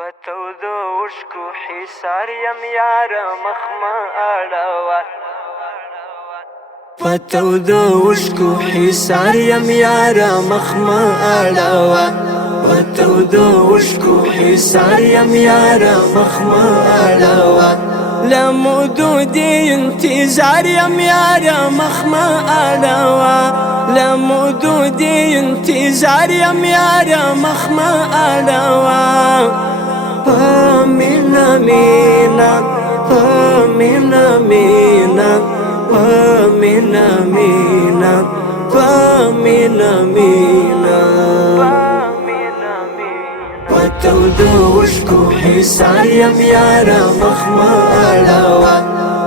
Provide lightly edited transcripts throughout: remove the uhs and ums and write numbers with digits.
فتودو وشکو حصار یم یارا مخما اړوه فتودو وشکو حصار یم یارا مخما اړوه فتودو وشکو حصار یم یارا مخما اړوه لمودو دی انتظار یم یارا مخما اړوه لمودو دی انتظار یم یارا مخما اړوه مینا مینا مینا مینا مینا مینا مینا مینا وتودو وشکو حصار یم یارا مخما اړوه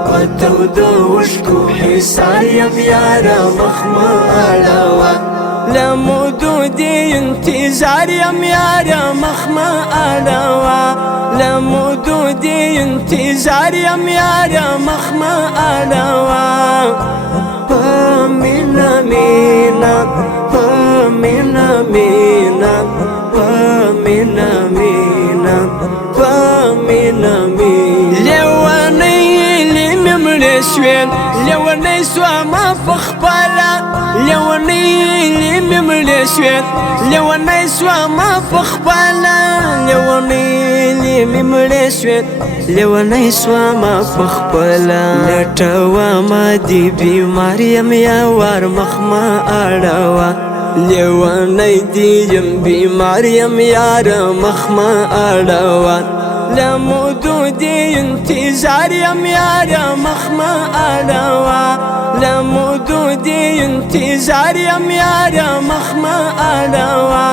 وتودو وشکو حصار یم یارا مخما اړوه لمودو دی انتظار یم یارا مخما اړوه لمودو دی انتظار یم یارا مخما اړوه مینا مینا مینا مینا مینا مینا مینا لیوانی لیممړې شوې لیونی سوما فخپاله لیونی لیممړې شوې لیونی سوما فخپاله لیونی لیممړې شوې لیونی سوما فخپاله لټوه ما دی بیمار یم یار مخما اړوه لیونی دی یم بیمار یم یار مخما اړوه لمودو دی انتظار یم یارا مخما اړوه لمودو دی انتظار یم یارا مخما اړوه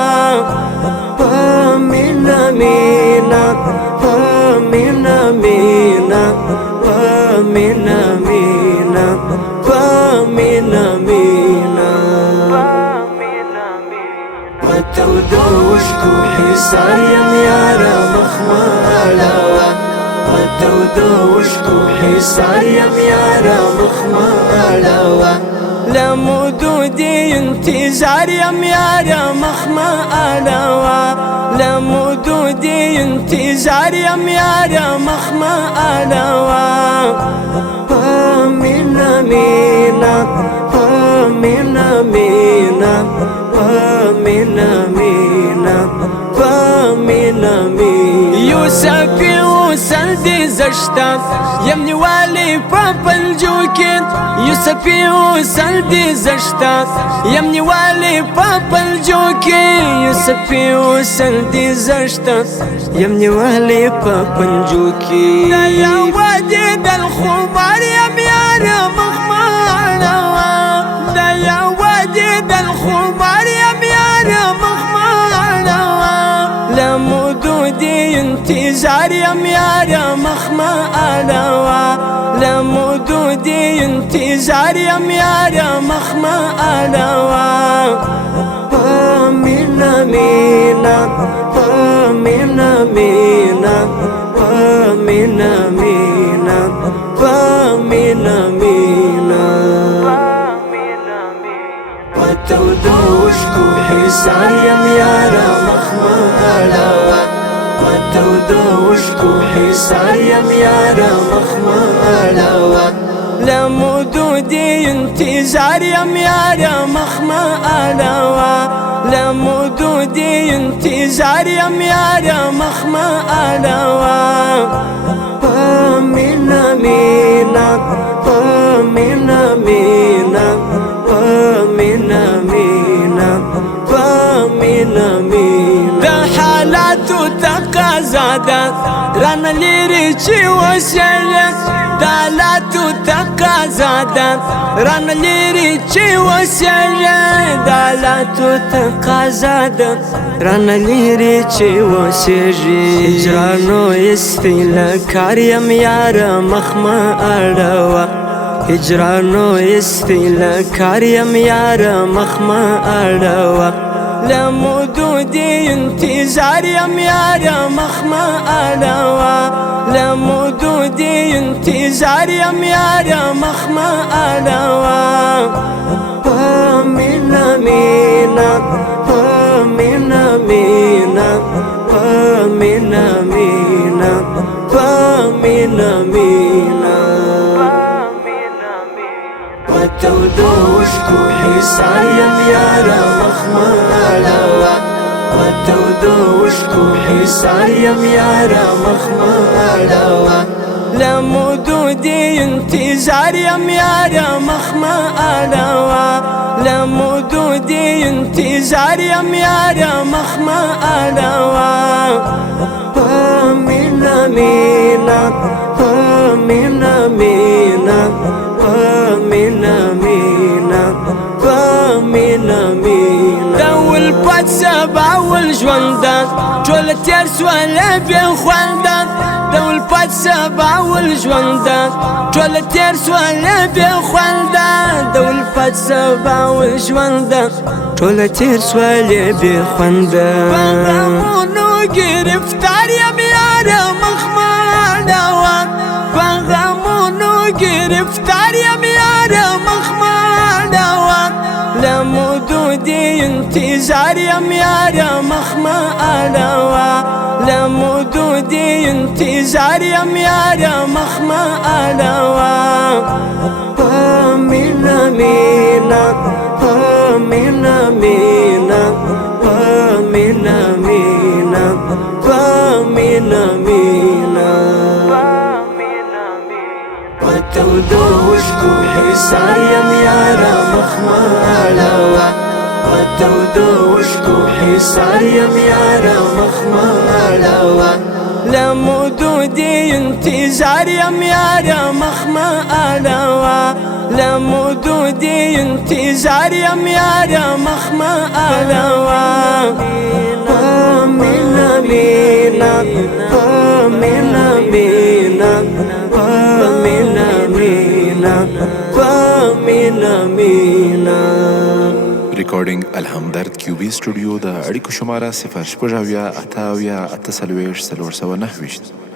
مینا مینا مینا مینا مینا مینا مینا مینا وتودو وشکو حصار یم یارا مخما اړوه وتودو وشکو حصار یم یارا مخما اړوه لمودو دی انتظار یم یارا مخما اړوه لمودو دی انتظار یم یارا مخما اړوه مینا مینا مینا مینا مینا مینا مینا مینا یوسفی وصل دی زشتا یم نیوالی پا پنجو کی یوسفی وصل دی زشتا یم نیوالی پا پنجو کی یوسفی وصل دی زشتا یم نیوالی پا پنجو کی یا وادی دل خمار یم یارا مخما اړوه یا وادی دل خمار یم یارا مخما اړوه لمودو دی انتظار یم یارا مخما اړوه لمودو دی انتظار یم یارا مخما اړوه مینا مینا مینا مینا مینا مینا مینا مینا وتودو وشکو حصار یم یارا مخما اړوه وتودو وشکو حصار یم یارا مخما اړوه لمودو دی انتظار یم یارا مخما اړوه لمودو دی انتظار یم یارا مخما اړوه مینا مینا مینا مینا مینا مینا مینا مینا د حالاتو تقاضا ده رانه لرې چې وسیږي د حالاتو تقاضا ده رانه لرې چې وسیږي د حالاتو تقاضا ده رانه لرې چې وسیږي هجرانو استلکار یم یاره مخما اړوه هجرانو استلکار یم یاره مخما اړوه لمودو دی انتظار یم یارا مخما اړوه لمودو دی انتظار یم یارا مخما اړوه مینا مینا مینا مینا مینا وتودوشكو حصار يم يارا مخمالا وتودوشكو حصار يم يارا مخمالا لمدودي انتظار يم يارا مخمالا لمدودي انتظار يم يارا مخمالا مينا مينا مينا مينا مينا مينا مينا مينا دول پات سبا والجواندا جول تيرس ولا بين خواندا دول پات سبا والجواندا جول تيرس ولا بين خواندا دول پات سبا والجواندا جول تيرس ولا بين خواندا بغمونو گرفتار يم يارا مخمالا بغمونو گرفتار يم يارا مخمالا لمدودي انتظار يم يارا مخمالا لمدودي انتظار يم يارا مخمالا مينا مينا مينا مينا مينا مينا مينا مينا وتودوشكو حصار يم يارا مخمالا وتودوشكو حصار يم يارا مخمالا لمدودي انتظار يم يارا مخمالا لمدودي انتظار يم يارا مخمالا مينا مينا مينا مينا مينا مينا مينا مينا ریکارډینګ الحمدرد کیوبي سټوډیو د اړیکو شماره 0 شپږ اویا اته اویا اته څلوېښت 409